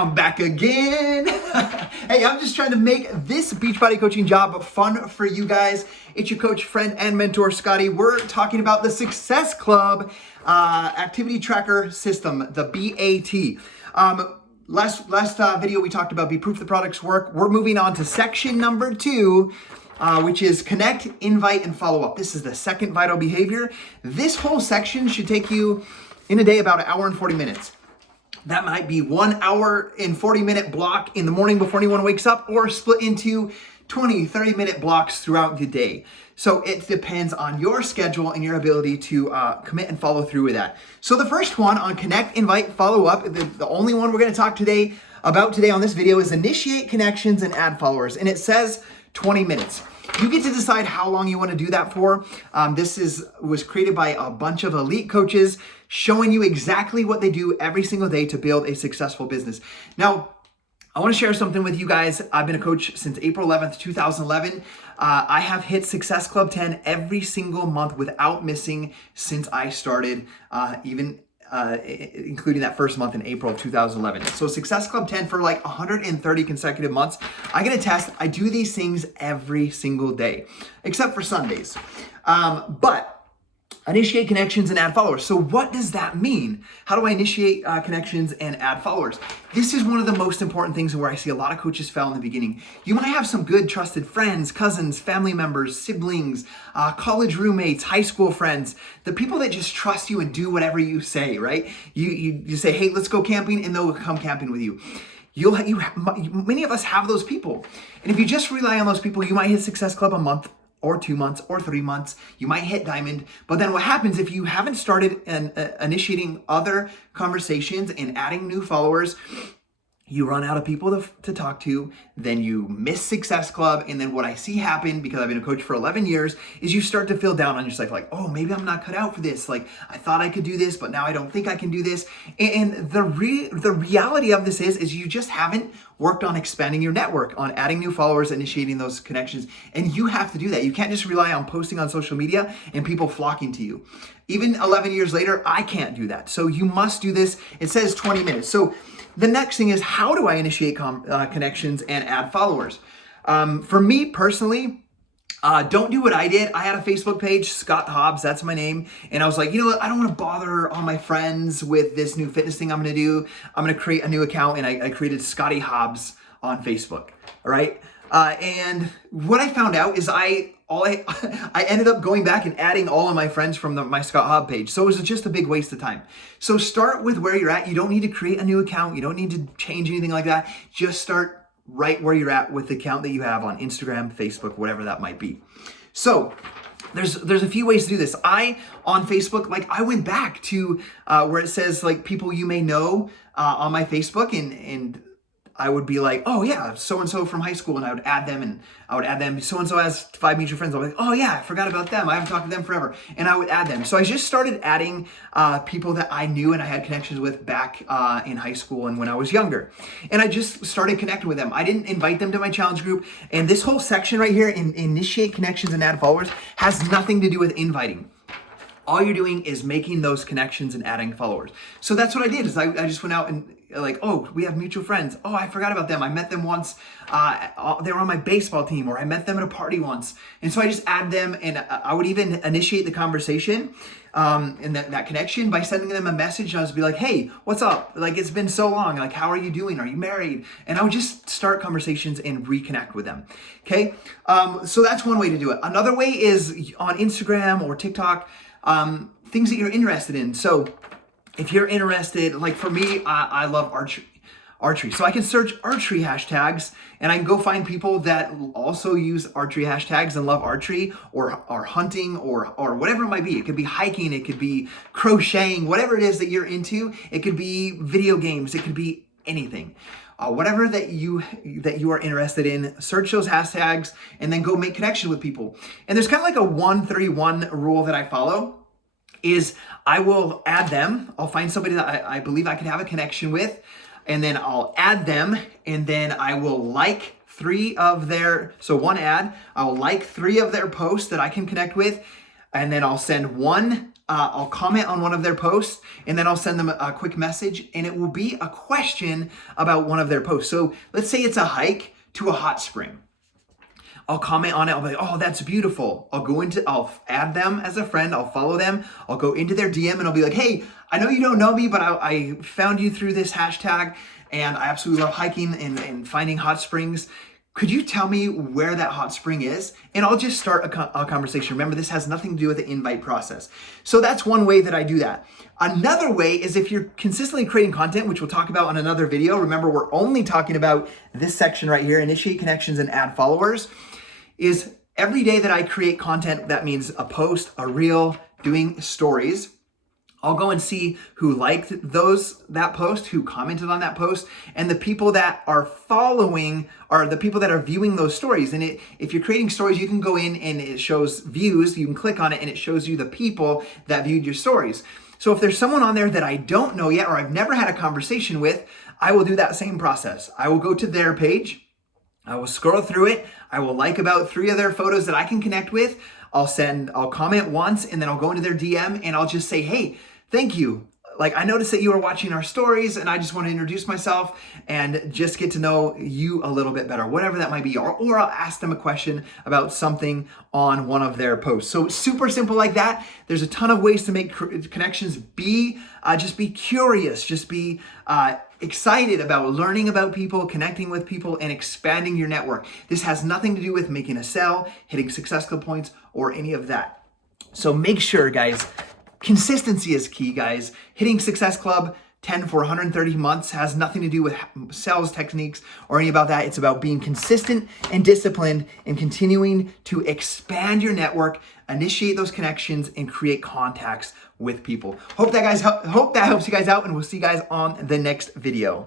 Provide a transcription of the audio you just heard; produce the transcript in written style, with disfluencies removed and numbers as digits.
I'm back again. Hey, I'm just trying to make this Beachbody coaching job fun for you guys. It's your coach, friend, and mentor, Scotty. We're talking about the Success Club activity tracker system, the BAT. Last video we talked about Be Proof the products work. We're moving on to section number 2, which is connect, invite, and follow up. This is the second vital behavior. This whole section should take you in a day about 1 hour and 40 minutes. That might be 1 hour and 40-minute block in the morning before anyone wakes up, or split into 20, 30-minute blocks throughout the day. So it depends on your schedule and your ability to commit and follow through with that. So the first one on connect, invite, follow up, the only one we're going to talk about today on this video is initiate connections and add followers. And it says 20 minutes. You get to decide how long you want to do that for. This was created by a bunch of elite coaches showing you exactly what they do every single day to build a successful business. Now, I want to share something with you guys. I've been a coach since April 11th, 2011. I have hit Success Club 10 every single month without missing since I started, including that first month in April of 2011. So Success Club 10 for like 130 consecutive months. I get a test. I do these things every single day, except for Sundays. But initiate connections and add followers. So what does that mean? How do I initiate connections and add followers? This is one of the most important things where I see a lot of coaches fail in the beginning. You might have some good trusted friends, cousins, family members, siblings, college roommates, high school friends, the people that just trust you and do whatever you say, right? You say, hey, let's go camping, and they'll come camping with you. Many of us have those people. And if you just rely on those people, you might hit Success Club a month, or 2 months, or 3 months. You might hit diamond, but then what happens if you haven't started initiating other conversations and adding new followers? You run out of people to talk to, then you miss Success Club, and then what I see happen, because I've been a coach for 11 years, is you start to feel down on yourself, like, oh, maybe I'm not cut out for this. Like, I thought I could do this, but now I don't think I can do this. And the reality of this is you just haven't worked on expanding your network, on adding new followers, initiating those connections, and you have to do that. You can't just rely on posting on social media and people flocking to you. Even 11 years later, I can't do that. So you must do this. It says 20 minutes. So the next thing is, how do I initiate connections and add followers? For me personally, don't do what I did. I had a Facebook page, Scott Hobbs, that's my name. And I was like, you know what? I don't want to bother all my friends with this new fitness thing I'm going to do. I'm going to create a new account, and I created Scotty Hobbs on Facebook. All right. And what I found out is I ended up going back and adding all of my friends from my Scott Hobbs page. So it was just a big waste of time. So start with where you're at. You don't need to create a new account. You don't need to change anything like that. Just start right where you're at with the account that you have on Instagram, Facebook, whatever that might be. So there's a few ways to do this. On Facebook, I went back to where it says like people you may know on my Facebook, and I would be like, oh yeah, so-and-so from high school, and I would add them, so-and-so has 5 mutual friends. I'm like, oh yeah, I forgot about them. I haven't talked to them forever. And I would add them. So I just started adding people that I knew and I had connections with back in high school and when I was younger. And I just started connecting with them. I didn't invite them to my challenge group. And this whole section right here, initiate connections and add followers, has nothing to do with inviting. All you're doing is making those connections and adding followers. So that's what I did, is I just went out and like, oh, we have mutual friends. Oh, I forgot about them. I met them once. They were on my baseball team, or I met them at a party once. And so I just add them, and I would even initiate the conversation and that connection by sending them a message. And I would be like, hey, what's up? Like, it's been so long. Like, how are you doing? Are you married? And I would just start conversations and reconnect with them. Okay. So that's one way to do it. Another way is on Instagram or TikTok, things that you're interested in. So if you're interested, like for me, I love archery. So I can search archery hashtags, and I can go find people that also use archery hashtags and love archery, or hunting, or whatever it might be. It could be hiking, it could be crocheting, whatever it is that you're into. It could be video games, it could be anything. Whatever that you are interested in, search those hashtags and then go make connection with people. And there's kind of like a 1-3-1 rule that I follow, is I will add them. I'll find somebody that I believe I can have a connection with, and then I'll add them, and then I will like 3 of their, so one ad, I'll like 3 of their posts that I can connect with, and then I'll send one I'll comment on one of their posts, and then I'll send them a quick message, and it will be a question about one of their posts. So let's say it's a hike to a hot spring. I'll comment on it. I'll be like, oh, that's beautiful. I'll add them as a friend. I'll follow them. I'll go into their DM and I'll be like, hey, I know you don't know me, but I found you through this hashtag and I absolutely love hiking and finding hot springs. Could you tell me where that hot spring is? And I'll just start a conversation. Remember, this has nothing to do with the invite process. So that's one way that I do that. Another way is if you're consistently creating content, which we'll talk about on another video. Remember, we're only talking about this section right here, initiate connections and add followers, is every day that I create content, that means a post, a reel, doing stories, I'll go and see who liked that post, who commented on that post, and the people that are following are the people that are viewing those stories. And if you're creating stories, you can go in and it shows views. You can click on it and it shows you the people that viewed your stories. So if there's someone on there that I don't know yet or I've never had a conversation with, I will do that same process. I will go to their page. I will scroll through it. I will like about 3 of their photos that I can connect with. I'll comment once and then I'll go into their DM and I'll just say, hey, thank you. Like, I noticed that you were watching our stories and I just want to introduce myself and just get to know you a little bit better, whatever that might be. Or I'll ask them a question about something on one of their posts. So super simple like that. There's a ton of ways to make connections. Just be curious. Just be excited about learning about people, connecting with people, and expanding your network. This has nothing to do with making a sell, hitting Success Club points, or any of that. So make sure, guys, consistency is key, guys. Hitting Success Club 10 for 130 months has nothing to do with sales techniques or any about that. It's about being consistent and disciplined and continuing to expand your network, initiate those connections, and create contacts with people. Hope that helps you guys out, and we'll see you guys on the next video.